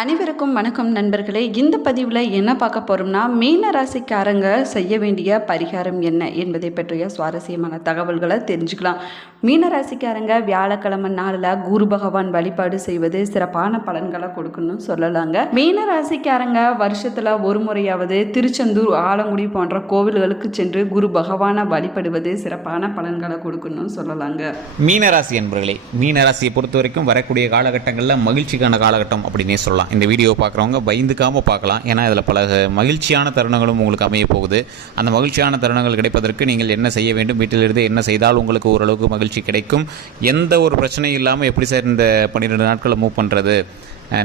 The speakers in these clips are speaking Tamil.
அனைவருக்கும் வணக்கம் நண்பர்களே. இந்த பதிவில் என்ன பார்க்க போகிறோம்னா, மீன ராசிக்காரங்க செய்ய வேண்டிய பரிகாரம் என்ன என்பதை பற்றிய சுவாரஸ்யமான தகவல்களை தெரிஞ்சுக்கலாம். மீன ராசிக்காரங்க வியாழக்கிழமை நாளில் குரு பகவான் வழிபாடு செய்வது சிறப்பான பலன்களை கொடுக்கணும்னு சொல்லலாங்க. மீன ராசிக்காரங்க வருஷத்தில் ஒரு முறையாவது திருச்செந்தூர், ஆலங்குடி போன்ற கோவில்களுக்கு சென்று குரு பகவானை வழிபடுவது சிறப்பான பலன்களை கொடுக்கணும்னு சொல்லலாங்க. மீனராசி என்பர்களே, மீனராசியை பொறுத்த வரைக்கும் வரக்கூடிய காலகட்டங்களில் மகிழ்ச்சிக்கான காலகட்டம் அப்படின்னே சொல்லலாம். இந்த வீடியோ பார்க்குறவங்க பயந்துக்காமல் பார்க்கலாம். ஏன்னா இதில் பல மகிழ்ச்சியான தருணங்களும் உங்களுக்கு அமைய போகுது. அந்த மகிழ்ச்சியான தருணங்கள் கிடைப்பதற்கு நீங்கள் என்ன செய்ய வேண்டும், வீட்டிலிருந்து என்ன செய்தால் உங்களுக்கு ஓரளவுக்கு மகிழ்ச்சி கிடைக்கும், எந்த ஒரு பிரச்சனையும் இல்லாமல் எப்படி சார் இந்த 12 நாட்களை மூவ் பண்ணுறது.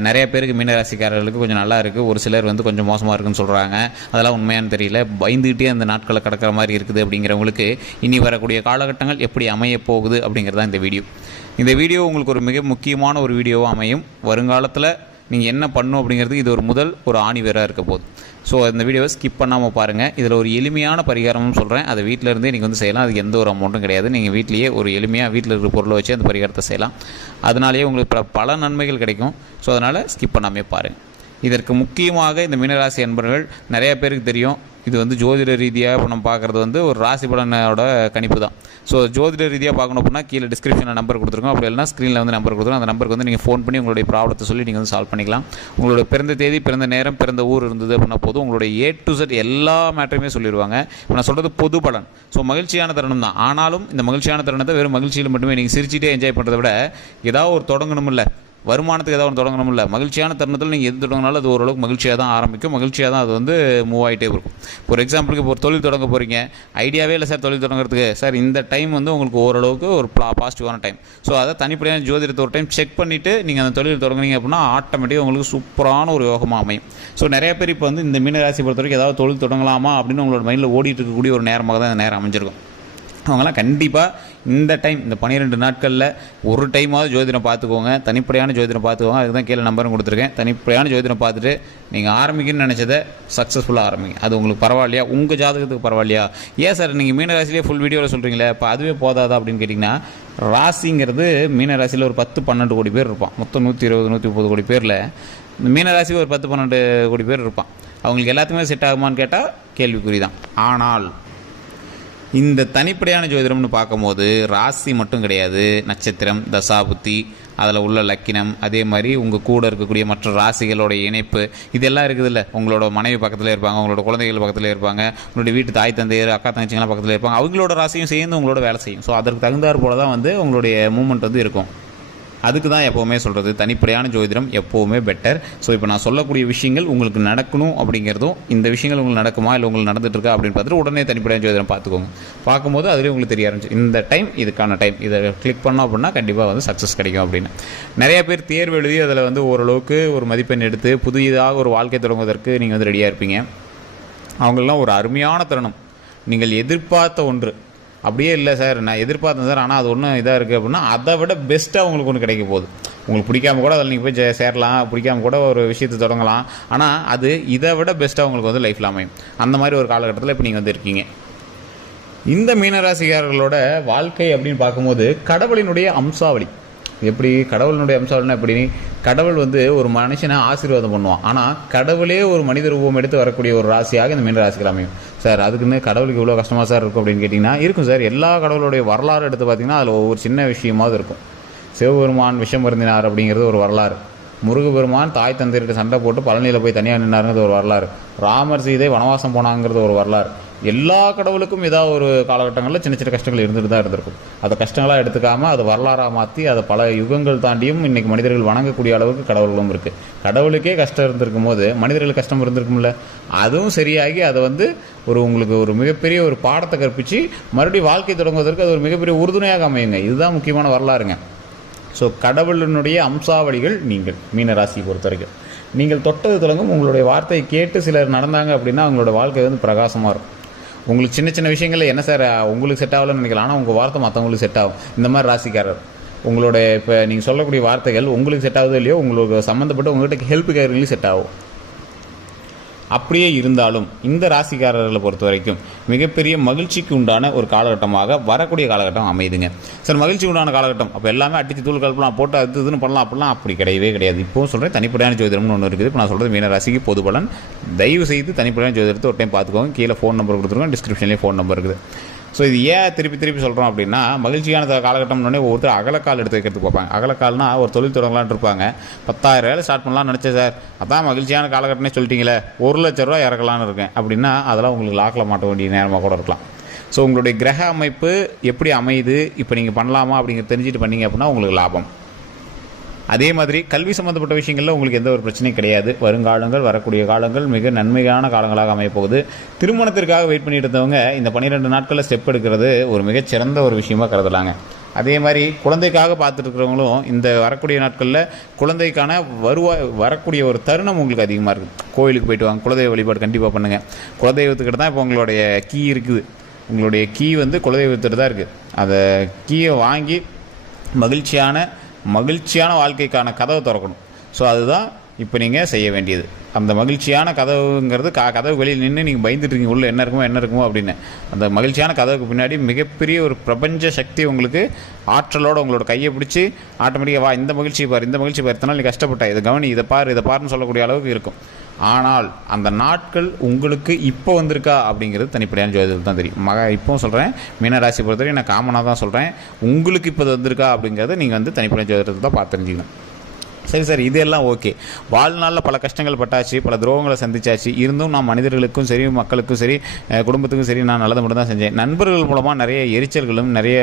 நிறைய பேருக்கு மீனராசிக்காரர்களுக்கு கொஞ்சம் நல்லா இருக்குது, ஒரு சிலர் கொஞ்சம் மோசமாக இருக்குன்னு சொல்கிறாங்க. அதெல்லாம் உண்மையானு தெரியல. பயந்துகிட்டே அந்த நாட்களை கடக்கிற மாதிரி இருக்குது. அப்படிங்கிறவங்களுக்கு இனி வரக்கூடிய காலகட்டங்கள் எப்படி அமைய போகுது அப்படிங்கிறதான் இந்த வீடியோ. இந்த வீடியோ உங்களுக்கு ஒரு மிக முக்கியமான ஒரு வீடியோவாக அமையும். வருங்காலத்தில் நீங்கள் என்ன பண்ணணும் அப்படிங்கிறதுக்கு இது ஒரு ஆணிவேராக இருக்க போகுது. ஸோ இந்த வீடியோவை ஸ்கிப் பண்ணாமல் பாருங்கள். இதில் ஒரு எளிமையான பரிகாரமும் சொல்கிறேன். அதை வீட்டில் இருந்தே நீங்கள் செய்யலாம். அதுக்கு எந்த ஒரு அமௌண்ட்டும் கிடையாது. நீங்கள் வீட்டிலேயே ஒரு எளிமையாக வீட்டில் இருக்கிற பொருளை வச்சு அந்த பரிகாரத்தை செய்யலாம். அதனாலேயே உங்களுக்கு பல நன்மைகள் கிடைக்கும். ஸோ அதனால் ஸ்கிப் பண்ணாமே பாருங்கள். இதற்கு முக்கியமாக இந்த மீனராசி என்பவர்கள் நிறைய பேருக்கு தெரியும். இது ஜோதிட ரீதியாக நம்ம பார்க்குறது ஒரு ராசி பலனோட கணிப்பு தான். ஸோ ஜோதிட ரீதியாக பார்க்கணும் அப்படின்னா கீழே டிஸ்கிரிப்ஷனில் நம்பர் கொடுத்துருக்கோம். அப்படி இல்லைனா ஸ்க்ரீனில் நம்பர் கொடுத்துருக்கோம். அந்த நம்பருக்கு நீங்கள் ஃபோன் பண்ணி உங்களுடைய ப்ராப்ளத்தை சொல்லி நீங்கள் சால்வ் பண்ணிக்கலாம். உங்களோட பிறந்த தேதி, பிறந்த நேரம், பிறந்த ஊர் இருந்தது அப்படின்னா போதும், உங்களுடைய A to Z எல்லா மேட்டருமே சொல்லிடுவாங்க. இப்போ நான் சொல்கிறது பொது பலன். ஸோ மகிழ்ச்சியான தருணம் தான். ஆனாலும் இந்த மகிழ்ச்சியான தருணத்தை வெறும் மகிழ்ச்சியில் மட்டுமே நீங்கள் சிரிச்சிட்டே என்ஜாய் பண்ணுறதை விட ஏதாவது ஒரு தொடங்கணும் இல்லை, வருமானத்துக்கு ஏதாவது ஒன்று தொடங்கணும் இல்லை, மகிழ்ச்சியான தருணத்தில் நீங்கள் எது தொடங்கினாலும் அது ஓரளவுக்கு மகிழ்ச்சியாக தான் ஆரம்பிக்கும். மகிழ்ச்சியாக தான் அது மூவ் ஆகிட்டே இருக்கும். ஒரு எக்ஸாம்பிளுக்கு இப்போ ஒரு தொழில் தொடங்க போகிறீங்க, ஐடியாவே இல்லை சார் தொழில் தொடங்குறதுக்கு. சார் இந்த டைம் உங்களுக்கு ஓரளவுக்கு ஒரு பாசிட்டிவான டைம். ஸோ அதை தனிப்படையான ஜோதிடத்தை ஒரு டைம் செக் பண்ணிவிட்டு நீங்கள் அந்த தொழில் தொடங்குனீங்க அப்படின்னா ஆட்டோமேட்டிக்காக உங்களுக்கு சூப்பரான ஒரு யோகமாக அமையும். ஸோ நிறைய பேர் இப்போ இந்த மீனராசி பொறுத்த வரைக்கும் ஏதாவது தொழில் தொடங்கலாமா அப்படின்னு உங்களோட மைண்டில் ஓடிட்டு இருக்கக்கூடிய ஒரு நேரமாக தான் இந்த நேரம் அமைஞ்சிருக்கும். அவங்களாம் கண்டிப்பாக இந்த டைம், இந்த 12 நாட்களில் ஒரு டைமாவது ஜோதிடம் பார்த்துக்கோங்க. தனிப்படையான ஜோதிடம் பார்த்துக்கோங்க. அதுக்கு தான் கீழே நம்பரும் கொடுத்துருக்கேன். தனிப்படையான ஜோதிடம் பார்த்துட்டு நீங்கள் ஆரம்பிக்கணும்னு நினச்சதை சக்ஸஸ்ஃபுல்லாக ஆரம்பிங்க. அது உங்களுக்கு பரவாயில்லையா, உங்கள் ஜாதகத்துக்கு பரவாயில்லையா? ஏன் சார் நீங்கள் மீனராசிலேயே ஃபுல் வீடியோவில் சொல்கிறீங்களே, இப்போ அதுவே போதாதா அப்படின்னு கேட்டிங்கன்னா, ராசிங்கிறது மீனராசியில் ஒரு 10-12 கோடி பேர் இருப்பான். மொத்தம் 120-130 கோடி பேரில் இந்த மீனராசி ஒரு 10-12 கோடி பேர் இருப்பான். அவங்களுக்கு எல்லாத்துக்குமே செட் ஆகுமான்னு கேட்டால் கேள்விக்குறி தான். ஆனால் இந்த தனிப்படையான ஜோதிடம்னு பார்க்கும்போது ராசி மட்டும் கிடையாது, நட்சத்திரம், தசாபுத்தி, அதில் உள்ள லக்கினம், அதே மாதிரி உங்கள் கூட இருக்கக்கூடிய மற்ற ராசிகளோட இணைப்பு, இதெல்லாம் இருக்குதுல்ல. உங்களோட மனைவி பக்கத்தில் இருப்பாங்க, உங்களோட குழந்தைகள் பக்கத்தில் இருப்பாங்க, உங்களுடைய வீட்டு தாய் தந்தையர், அக்கா தங்கச்சிங்கெல்லாம் பக்கத்தில் இருப்பாங்க. அவங்களோட ராசியும் சேர்ந்து உங்களோட வேலை செய்யும். ஸோ அதற்கு தகுந்தாற் போல தான் உங்களுடைய மூமெண்ட் இருக்கும். அதுக்கு தான் எப்போவுமே சொல்கிறது, தனிப்படையான ஜோதிடம் எப்போவுமே பெட்டர். ஸோ இப்போ நான் சொல்லக்கூடிய விஷயங்கள் உங்களுக்கு நடக்கணும் அப்படிங்கிறதும், இந்த விஷயங்கள் உங்களுக்கு நடக்குமா இல்லை உங்களுக்கு நடந்துட்டுருக்கா அப்படின்னு பார்த்துட்டு உடனே தனிப்படையான ஜோதிடம் பார்த்துக்கோங்க. பார்க்கும்போது அதுலேயும் உங்களுக்கு தெரிய ஆரம்பிச்சு இந்த டைம் இதுக்கான டைம், இதை கிளிக் பண்ணோம் அப்படின்னா கண்டிப்பாக சக்ஸஸ் கிடைக்கும் அப்படின்னு. நிறைய பேர் தேர்வு எழுதி அதில் ஓரளவுக்கு ஒரு மதிப்பெண் எடுத்து புதியதாக ஒரு வாழ்க்கை தொடங்குவதற்கு நீங்கள் ரெடியாக இருப்பீங்க. அவங்களெலாம் ஒரு அருமையான தருணம். நீங்கள் எதிர்பார்த்த ஒன்று அப்படியே இல்லை சார், நான் எதிர்பார்த்தேன் சார், ஆனால் அது ஒன்றும் இதாக இருக்குது அப்படின்னா அதை விட பெஸ்ட்டாக உங்களுக்கு ஒன்று கிடைக்க போகுது. உங்களுக்கு பிடிக்காம கூட அதில் நீங்கள் போய் சேரலாம், பிடிக்காம கூட ஒரு விஷயத்தை தொடங்கலாம். ஆனால் அது இதை விட பெஸ்ட்டாக உங்களுக்கு லைஃப்பில் அமையும். அந்த மாதிரி ஒரு காலகட்டத்தில் இப்போ நீங்கள் இருக்கீங்க. இந்த மீனராசிக்காரர்களோட வாழ்க்கை அப்படின்னு பார்க்கும்போது கடவுளினுடைய அம்சாவளி எப்படி, கடவுளினுடைய அம்சாவளினா எப்படி, கடவுள் ஒரு மனுஷனை ஆசீர்வாதம் பண்ணுவான். ஆனால் கடவுளே ஒரு மனித ரூபம் எடுத்து வரக்கூடிய ஒரு ராசியாக இந்த மீனராசிகள் அமையும். சார் அதுக்குன்னு கடவுளுக்கு இவ்வளோ கஷ்டமாக சார் இருக்கும் அப்படின்னு கேட்டிங்கன்னா இருக்கும் சார். எல்லா கடவுளுடைய வரலாறு எடுத்து பார்த்திங்கன்னா அதில் ஒவ்வொரு சின்ன விஷயமாவது இருக்கும். சிவபெருமான் விஷம் வருந்தினார் அப்படிங்கிறது ஒரு வரலாறு. முருகபெருமான் தாய் தந்தையர்கிட்ட சண்டை போட்டு பழனியில் போய் தனியாக நின்னாருங்கிறது ஒரு வரலாறு. ராமர் சீதை வனவாசம் போனாங்கிறது ஒரு வரலாறு. எல்லா கடவுளுக்கும் ஏதாவது ஒரு காலகட்டங்களில் சின்ன சின்ன கஷ்டங்கள் இருந்துட்டு தான் இருந்திருக்கும். அதை கஷ்டங்களாக எடுத்துக்காமல் அதை வரலாறாக மாற்றி அதை பல யுகங்கள் தாண்டியும் இன்றைக்கி மனிதர்கள் வணங்கக்கூடிய அளவுக்கு கடவுள்களும் இருக்குது. கடவுளுக்கே கஷ்டம் இருந்திருக்கும் போது மனிதர்களுக்கு கஷ்டம் இருந்திருக்கும்ல. அதுவும் சரியாகி அதை உங்களுக்கு ஒரு மிகப்பெரிய ஒரு பாடத்தை கற்பித்து மறுபடியும் வாழ்க்கை தொடங்குவதற்கு அது ஒரு மிகப்பெரிய உறுதுணையாக அமையுங்க. இதுதான் முக்கியமான வரலாறுங்க. ஸோ கடவுளினுடைய அம்சாவளிகள் நீங்கள் மீனராசியை பொறுத்த வரைக்கும் நீங்கள் தொட்டது தொடங்கும். உங்களுடைய வார்த்தையை கேட்டு சிலர் நடந்தாங்க அப்படின்னா அவங்களோட வாழ்க்கை பிரகாசமாக இருக்கும். உங்களுக்கு சின்ன சின்ன விஷயங்களில் என்ன சார் உங்களுக்கு செட் ஆகலன்னு நினைக்கலாம், ஆனால் உங்கள் வார்த்தை மற்றவங்களுக்கு செட் ஆகும். இந்த மாதிரி ராசிக்காரர் உங்களோட இப்போ நீங்கள் சொல்லக்கூடிய வார்த்தைகள் உங்களுக்கு செட் ஆகுதோ இல்லையோ, உங்களுக்கு சம்மந்தப்பட்ட உங்கள்கிட்ட ஹெல்ப் கேட்குறவங்களுக்கு செட் ஆகும். அப்படியே இருந்தாலும் இந்த ராசிக்காரர்களை பொறுத்த வரைக்கும் மிகப்பெரிய மகிழ்ச்சிக்கு உண்டான ஒரு காலகட்டமாக வரக்கூடிய காலகட்டம் அமையுதுங்க. சார் மகிழ்ச்சிக்கு உண்டான காலகட்டம் அப்போ எல்லாமே அடித்து தூள் கலப்பலாம், போட்டு அது இதுன்னு பண்ணலாம், அப்படிலாம் அப்படி கிடையவே கிடையாது. இப்போவும் சொல்கிறேன், தனிப்படையான ஜோதிடம்னு ஒன்று இருக்குது. இப்போ நான் சொல்கிறது மீனராசிக்கு பொது பலன். தயவு செய்து தனிப்படையான ஜோதிடத்தை ஒரு டைம் பார்த்துக்கோங்க. கீழே ஃபோன் நம்பர் கொடுத்துருக்கோம், டிஸ்கிரிப்ஷன்லேயே ஃபோன் நம்பர் இருக்குது. ஸோ இது ஏன் திருப்பி சொல்கிறோம் அப்படின்னா, மகிழ்ச்சியான காலகட்டம்னே ஒவ்வொருத்தர் அகலக்கால் எடுத்து வைக்கிறதுக்கு பார்ப்பாங்க. அகலக்கால்னா ஒரு தொழில் தொடங்கலான்னு இருப்பாங்க. 10,000 வேலை ஸ்டார்ட் பண்ணலாம்னு நினச்சேன் சார், அதான் மகிழ்ச்சியான காலகட்டம்னே சொல்லிட்டீங்களே, 1,00,000 ரூபா இறக்கலான்னு இருக்கேன் அப்படின்னா, அதெல்லாம் உங்களுக்கு லாக்கில் மாட்ட வேண்டிய நேரமாக கூட இருக்கலாம். ஸோ உங்களுடைய கிரக அமைப்பு எப்படி அமையுது, இப்போ நீங்கள் பண்ணலாமா அப்படிங்கிறது தெரிஞ்சுட்டு பண்ணீங்க அப்படின்னா உங்களுக்கு லாபம். அதே மாதிரி கல்வி சம்மந்தப்பட்ட விஷயங்களில் உங்களுக்கு எந்த ஒரு பிரச்சனையும் கிடையாது. வருங்காலங்கள், வரக்கூடிய காலங்கள் மிக நன்மையான காலங்களாக அமையப்போகுது. திருமணத்திற்காக வெயிட் பண்ணிட்டு இருந்தவங்க இந்த 12 நாட்களில் ஸ்டெப் எடுக்கிறது ஒரு மிகச்சிறந்த ஒரு விஷயமாக கருதலாங்க. அதே மாதிரி குழந்தைக்காக பார்த்துட்டு இருக்கிறவங்களும் இந்த வரக்கூடிய நாட்களில் குழந்தைக்கான வரக்கூடிய ஒரு தருணம் உங்களுக்கு அதிகமாக இருக்குது. கோயிலுக்கு போயிட்டு வாங்க, குலதெய்வ வழிபாடு கண்டிப்பாக பண்ணுங்கள். குலதெய்வத்துக்கிட்ட தான் இப்போ உங்களுடைய கீ இருக்குது. உங்களுடைய கீ குலதெய்வத்திட்ட தான் இருக்குது. அதை கீயை வாங்கி மகிழ்ச்சியான வாழ்க்கைக்கான கதவை திறக்கணும். ஸோ அதுதான் இப்போ நீங்கள் செய்ய வேண்டியது. அந்த மகிழ்ச்சியான கதவுங்கிறது கதவு வெளியில் நின்று நீங்கள் பயந்துட்டுருக்கீங்க, உள்ளே என்ன இருக்குமோ அப்படின்னு. அந்த மகிழ்ச்சியான கதவுக்கு பின்னாடி மிகப்பெரிய ஒரு பிரபஞ்ச சக்தி உங்களுக்கு ஆற்றலோடு உங்களோட கையை பிடிச்சி ஆட்டோமேட்டிக்காக வா, இந்த மகிழ்ச்சி பார், இத்தனை நீ கஷ்டப்பட்ட, இதை கவனி, இதை பாருன்னு சொல்லக்கூடிய அளவுக்கு இருக்கும். ஆனால் அந்த நாட்கள் உங்களுக்கு இப்போ வந்திருக்கா அப்படிங்கிறது தனிப்படையான ஜோதிடத்தில் தான் தெரியும். இப்போவும் சொல்கிறேன், மீனராசி பொறுத்தவரை நான் காமனாக தான் சொல்கிறேன், உங்களுக்கு இப்போ வந்திருக்கா அப்படிங்கிறத நீங்கள் தனிப்படையான ஜோதிடத்தில் தான் பார்த்து தெரிஞ்சுக்கணும். சரி சார், இதெல்லாம் ஓகே. வாழ்நாளில் பல கஷ்டங்கள் பட்டாச்சு, பல துரோகங்களை சந்திச்சாச்சு. இருந்தும் நான் மனிதர்களுக்கும் சரி, மக்களுக்கும் சரி, குடும்பத்துக்கும் சரி நான் நல்லது மட்டும் தான் செஞ்சேன். நண்பர்கள் மூலமாக நிறைய எரிச்சல்களும் நிறைய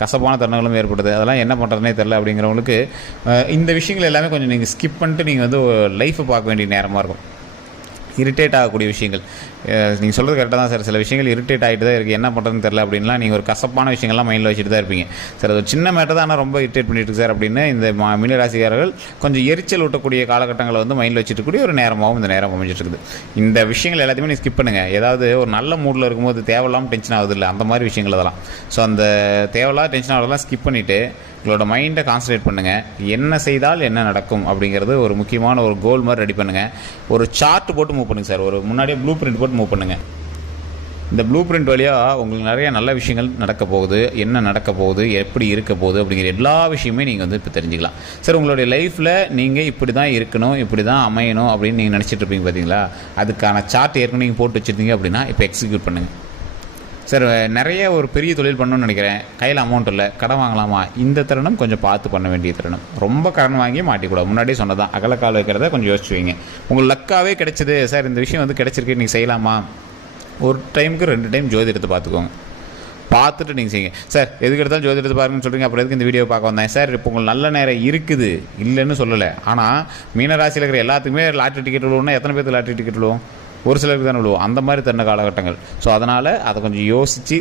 கசப்பான தருணங்களும் ஏற்படுது. அதெல்லாம் என்ன பண்ணுறதுனே தெரில அப்படிங்கிறவங்களுக்கு இந்த விஷயங்கள் எல்லாமே கொஞ்சம் நீங்கள் ஸ்கிப் பண்ணிட்டு நீங்கள் லைஃப்பை பார்க்க வேண்டிய நேரமாக இருக்கும். இரிட்டேட் ஆகக்கூடிய விஷயங்கள் நீங்கள் சொல்கிறது கரெக்டாக தான் சார். சில விஷயங்கள் இரிட்டேட் ஆகிட்டு தான் இருக்குது, என்ன பண்ணுறதுன்னு தெரில அப்படின்லாம் நீங்கள் ஒரு கசப்பான விஷயங்கள்லாம் மைண்டில் வச்சுட்டு தான் இருப்பீங்க. சார் அது சின்ன மேட்டர் தான், ஆனால் ரொம்ப இரிட்டேட் பண்ணிட்டு சார் அப்படின்னு இந்த மீனராசிக்காரர்கள் கொஞ்சம் எரிச்சல் ஊட்டக்கூடிய காலகட்டங்களை மைண்டில் வச்சுட்டு கூடிய ஒரு நேரமாகவும் இந்த நேரம் அமைஞ்சிட்டு இருக்குது. இந்த விஷயங்கள் எல்லாத்தையுமே நீங்கள் ஸ்கிப் பண்ணுங்கள். ஏதாவது ஒரு நல்ல மூடில் இருக்கும்போது தேவையில்லாமல் டென்ஷன் ஆகுது இல்லை, அந்த மாதிரி விஷயங்கள் அதெல்லாம். ஸோ அந்த தேவையில்லாத டென்ஷன் ஆகிறதெல்லாம் ஸ்கிப் பண்ணிவிட்டு உங்களோட மைண்டை கான்சன்ட்ரேட் பண்ணுங்கள். என்ன செய்தால் என்ன நடக்கும் அப்படிங்கிறது ஒரு முக்கியமான ஒரு கோல் மாதிரி ரெடி பண்ணுங்கள். ஒரு சார்ட் போட்டு மூவ் பண்ணுங்கள் சார். ஒரு முன்னாடியே ப்ளூ பிரிண்ட் போட்டு மூவ் பண்ணுங்கள். இந்த ப்ளூ பிரிண்ட் வழியாக உங்களுக்கு நிறைய நல்ல விஷயங்கள் நடக்க போகுது, என்ன நடக்க போகுது, எப்படி இருக்க போகுது அப்படிங்கிற எல்லா விஷயமே நீங்கள் இப்போ தெரிஞ்சுக்கலாம். சார் உங்களுடைய லைஃப்பில் நீங்கள் இப்படி தான் இருக்கணும், இப்படி தான் அமையணும் அப்படின்னு நீங்கள் நினச்சிட்டு இருப்பீங்க பார்த்தீங்களா, அதுக்கான சார்ட் ஏற்கனவே நீங்கள் போட்டு வச்சுருந்தீங்க அப்படின்னா இப்போ எக்ஸிக்யூட் பண்ணுங்கள். சார் நிறைய ஒரு பெரிய தொழில் பண்ணணும்னு நினைக்கிறேன், கையில் அமௌண்ட் இல்லை, கடன் வாங்கலாமா, இந்த தருணம் கொஞ்சம் பார்த்து பண்ண வேண்டிய தருணம். ரொம்ப கடன் வாங்கி மாட்டிக்கூடாது. முன்னாடியே சொன்னதான், அகலக்கால் வைக்கிறத கொஞ்சம் யோசிச்சு வைங்க. உங்களுக்கு லக்காகவே கிடைச்சிது சார், இந்த விஷயம் கிடைச்சிருக்கு, நீங்கள் செய்யலாமா, ஒரு டைமுக்கு 2 டைம் ஜோதிடத்தை பார்த்துக்கோங்க. பார்த்துட்டு நீங்கள் செய்யுங்க. சார் எதுக்கு எடுத்தாலும் ஜோதிடத்தை பாருங்கன்னு சொல்கிறீங்க, அப்புறம் எதுக்கு இந்த வீடியோ பார்க்க வந்தேன் சார். இப்போ உங்களுக்கு நல்ல நேரம் இருக்குது, இல்லைன்னு சொல்லலை. ஆனால் மீனராசியில் இருக்கிற எல்லாத்துக்குமே லாட்ரி டிக்கெட் விழுவோம்னா எத்தனை பேருக்கு லாட்ரி டிக்கெட் விழுவோம்? ஒரு சிலருக்கு தான் விழுவோம். அந்த மாதிரி தருண காலகட்டங்கள். ஸோ அதனால் அதை கொஞ்சம் யோசித்து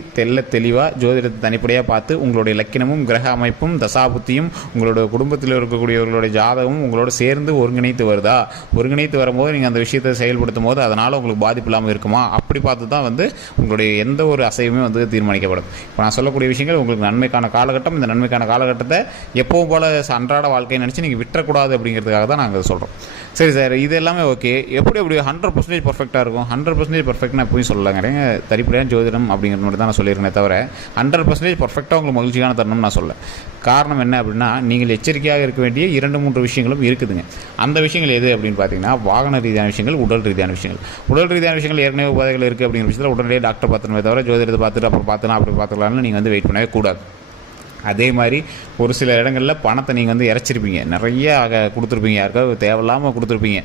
தெளிவாக ஜோதிடத்தை தனிப்படையாக பார்த்து உங்களுடைய லக்கினமும் கிரக அமைப்பும் தசாபுத்தியும் உங்களோட குடும்பத்தில் இருக்கக்கூடியவர்களுடைய ஜாதகமும் உங்களோட சேர்ந்து ஒருங்கிணைத்து வருதா, ஒருங்கிணைத்து வரும்போது நீங்கள் அந்த விஷயத்தை செயல்படுத்தும் போது அதனால் உங்களுக்கு பாதிப்பு இல்லாமல் இருக்குமா, அப்படி பார்த்து தான் உங்களுடைய எந்த ஒரு அசைவுமே தீர்மானிக்கப்படும். இப்போ நான் சொல்லக்கூடிய விஷயங்கள் உங்களுக்கு நன்மைக்கான காலகட்டம். இந்த நன்மைக்கான காலகட்டத்தை எப்பவும் போல் அன்றாட வாழ்க்கையை நினச்சி நீங்கள் விட்டுறக்கூடாது அப்படிங்கிறதுக்காக தான் நாங்கள் சொல்கிறோம். சரி சார், இது எல்லாமே ஓகே. எப்படி 100% பர்ஃபெக்டாக இருக்கும்? 100% பர்ஃபெக்ட்னா எப்பவும் சொல்லலாங்க. தனிப்படையான ஜோதிடம் அப்படிங்கிற மாதிரி தான் நான் சொல்லியிருக்கேன் தவிர 100% பர்ஃபெக்டாக உங்களுக்கு மகிழ்ச்சியான தருணம் நான் சொல்ல. காரணம் என்ன அப்படின்னா, நீங்கள் எச்சரிக்கையாக இருக்க வேண்டிய 2-3 விஷயங்களும் இருக்குதுங்க. அந்த விஷயங்கள் எது அப்படின்னு பார்த்தீங்கன்னா, வாகன ரீதியான விஷயங்கள், உடல் ரீதியான விஷயங்கள். உடல் ரீதியான விஷயங்கள் ஏற்கனவே உபாதைகள் இருக்குது அப்படிங்கிற விஷயத்தில் உடனடியே டாக்டர் பார்த்துமே தவிர ஜோதிடத்தை பார்த்துட்டு அப்புறம் பார்த்துலாம் அப்படி பார்த்துக்கலாம்னு நீங்கள் வெயிட் பண்ணவே கூடாது. அதே மாதிரி ஒரு சில இடங்களில் பணத்தை நீங்கள் இறச்சிருப்பீங்க, நிறைய கொடுத்துருப்பீங்க, யாருக்காவது தேவையில்லாமல் கொடுத்துருப்பீங்க,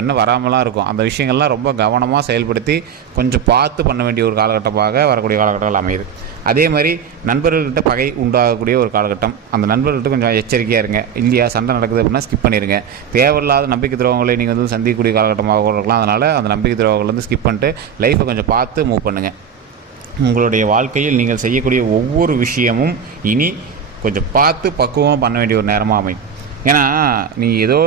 இன்னும் வராமலாம் இருக்கும். அந்த விஷயங்கள்லாம் ரொம்ப கவனமாக செயல்படுத்தி கொஞ்சம் பார்த்து பண்ண வேண்டிய ஒரு காலகட்டமாக வரக்கூடிய காலகட்டங்கள் அமையுது. அதே மாதிரி நண்பர்கள்கிட்ட பகை உண்டாகக்கூடிய ஒரு காலகட்டம். அந்த நண்பர்கள்கிட்ட கொஞ்சம் எச்சரிக்கையாக இருங்க. இல்லையா, சண்டை நடக்குது அப்படின்னா ஸ்கிப் பண்ணிடுங்க. தேவையில்லாத நம்பிக்கை துரோகங்களை நீங்கள் சந்திக்கக்கூடிய காலகட்டமாக இருக்கலாம். அதனால் அந்த நம்பிக்கை துரோகங்கள் ஸ்கிப் பண்ணிட்டு லைஃப்பை கொஞ்சம் பார்த்து மூவ் பண்ணுங்கள். உங்களுடைய வாழ்க்கையில் நீங்கள் செய்யக்கூடிய ஒவ்வொரு விஷயமும் இனி கொஞ்சம் பார்த்து பக்குவமாக பண்ண வேண்டிய ஒரு நேரமாக அமையும். ஏன்னா நீங்கள் ஏதோ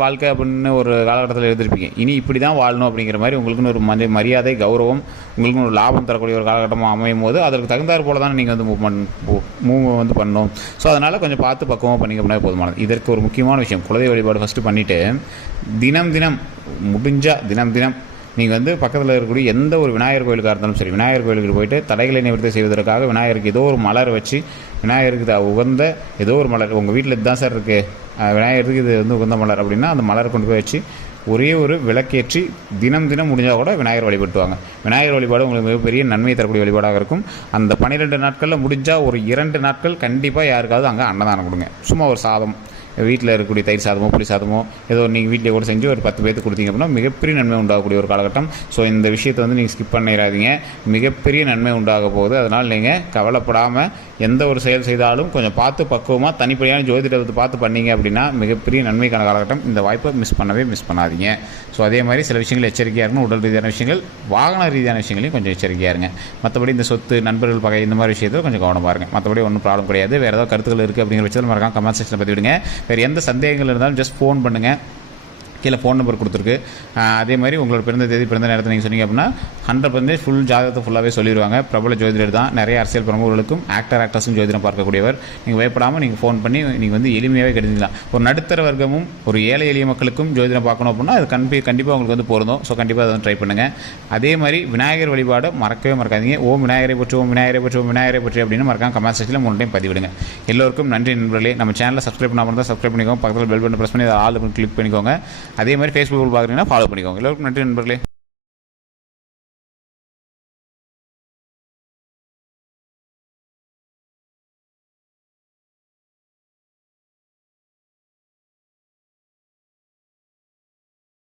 வாழ்க்கை அப்படின்னு ஒரு காலகட்டத்தில் எழுதிருப்பீங்க, இனி இப்படி தான் வாழணும் அப்படிங்கிற மாதிரி உங்களுக்குன்னு ஒரு மரியாதை, கௌரவம், உங்களுக்குன்னு ஒரு லாபம் தரக்கூடிய ஒரு காலகட்டமாக அமையும் போது அதற்கு தகுந்தாற் போல தான் நீங்கள் மூவ் பண்ணணும். ஸோ அதனால் கொஞ்சம் பார்த்து பக்குவமாக பண்ணிக்க போனால் போதுமானது. இதற்கு ஒரு முக்கியமான விஷயம், குலதெய்வ வழிபாடு ஃபஸ்ட்டு பண்ணிவிட்டு தினம் முடிஞ்சால் தினம் நீங்கள் வந்து பக்கத்தில் இருக்கக்கூடிய எந்த ஒரு விநாயகர் கோயிலுக்காக இருந்தாலும் சரி, விநாயகர் கோயிலுக்கு போயிட்டு தடைகளை நிவர்த்தி செய்வதற்காக விநாயகருக்கு ஏதோ ஒரு மலர் வச்சு, விநாயகருக்கு உகந்த ஏதோ ஒரு மலர், உங்கள் வீட்டில் இதுதான் சார் இருக்குது, விநாயகருக்கு இது வந்து உகந்த மலர் அப்படின்னா அந்த மலரை கொண்டு போய் வச்சு ஒரே ஒரு விளக்கேற்றி தினம் முடிஞ்சால் கூட விநாயகர் வழிபட்டுவாங்க. விநாயகர் வழிபாடு உங்களுக்கு மிகப்பெரிய நன்மை தரக்கூடிய வழிபாடாக இருக்கும். அந்த 12 நாட்களில் முடிஞ்சால் ஒரு 2 நாட்கள் கண்டிப்பாக யாருக்காவது அங்கே அன்னதானம் கொடுங்க. சும்மா ஒரு சாதம், வீட்டில் இருக்கக்கூடிய தயிர் சாதமோ புளி சாதமோ ஏதோ நீங்கள் வீட்டிலே கூட செஞ்சு ஒரு 10 பேருக்கு கொடுத்தீங்க அப்படின்னா மிகப்பெரிய நன்மை உண்டாகக்கூடிய ஒரு காலகட்டம். ஸோ இந்த விஷயத்தை வந்து நீங்கள் ஸ்கிப் பண்ணிடாதீங்க. மிகப்பெரிய நன்மை உண்டாக போகுது. அதனால் நீங்கள் கவலைப்படாமல் எந்த ஒரு செயல் செய்தாலும் கொஞ்சம் பார்த்து பக்குவமாக தனிப்படையான ஜோதிடத்தை பார்த்து பண்ணீங்க அப்படின்னா மிகப்பெரிய நன்மைக்கான காலகட்டம். இந்த வாய்ப்பை மிஸ் பண்ணாதீங்க. ஸோ அதே மாதிரி சில விஷயங்கள் எச்சரிக்கையாக இருக்கணும். உடல் ரீதியான விஷயங்கள், வாகன ரீதியான விஷயங்களையும் கொஞ்சம் எச்சரிக்கையாக இருங்க. மற்றபடி இந்த சொத்து, நண்பர்கள், பகை, இந்த மாதிரி விஷயத்தில் கொஞ்சம் கவனமாக இருங்க. மற்றபடி ஒன்றும் ப்ராப்ளம் கிடையாது. வேறு ஏதாவது கருத்துக்கள் இருக்குது அப்படிங்கிற பட்சத்தில் மறக்காம கமெண்ட் செக்ஷனில் பதிவிடுங்க. வேறு எந்த சந்தேகங்கள் இருந்தாலும் ஜஸ்ட் ஃபோன் பண்ணுங்கள். கீழே ஃபோன் நம்பர் கொடுத்துருக்கு. அதே மாதிரி உங்களோட பிறந்த தேதி, பிறந்த நேரத்தை நீங்கள் சொன்னீங்க அப்படின்னா 100% ஃபுல் ஜாதகத்தை ஃபுல்லாகவே சொல்லிடுவாங்க. பிரபல ஜோதிடர் தான். நிறைய அரசியல் பிரமுகர்களுக்கும் ஆக்டர்ஸும் ஜோதிடம் பார்க்கக்கூடியவர். நீங்கள் பயப்படாமல் நீங்கள் ஃபோன் பண்ணி நீங்கள் வந்து எளிமையாகவே கிடைச்சிக்கலாம். ஒரு நடுத்தர வர்க்கமும் ஒரு ஏழை எளிய மக்களுக்கும் ஜோதிடம் பார்க்கணும் அப்படின்னா அது கண்டிப்பாக உங்களுக்கு வந்து பொருந்தும். ஸோ கண்டிப்பாக அதை வந்து ட்ரை பண்ணுங்கள். அதே மாதிரி விநாயகர் வழிபாடு மறக்கவே மறக்காதீங்க. ஓம் விநாயகரை பற்றி, ஓம் விநாயகரை பற்றி, ஓம் விநாயகரை பற்றி அப்படின்னு மறக்காம கமெண்ட் செக்ஷனில் 3 டைம் பதிவிடுங்க. எல்லோருக்கும் நன்றி நண்பர்களே. நம்ம சேனலை சப்ஸ்கிரைப் பண்ணாமல் தான் சப்ஸ்கிரைப் பண்ணிக்கோங்க. பக்கத்தில் பெல் பட்டன் ப்ரெஸ் பண்ணி ஆல் கிளிக் பண்ணிக்கோங்க. அதே மாதிரி ஃபேஸ்புக்கில் பார்க்குறீங்கன்னா ஃபாலோ பண்ணிக்கோங்க. எல்லோருக்கும் நன்றி நண்பர்களே.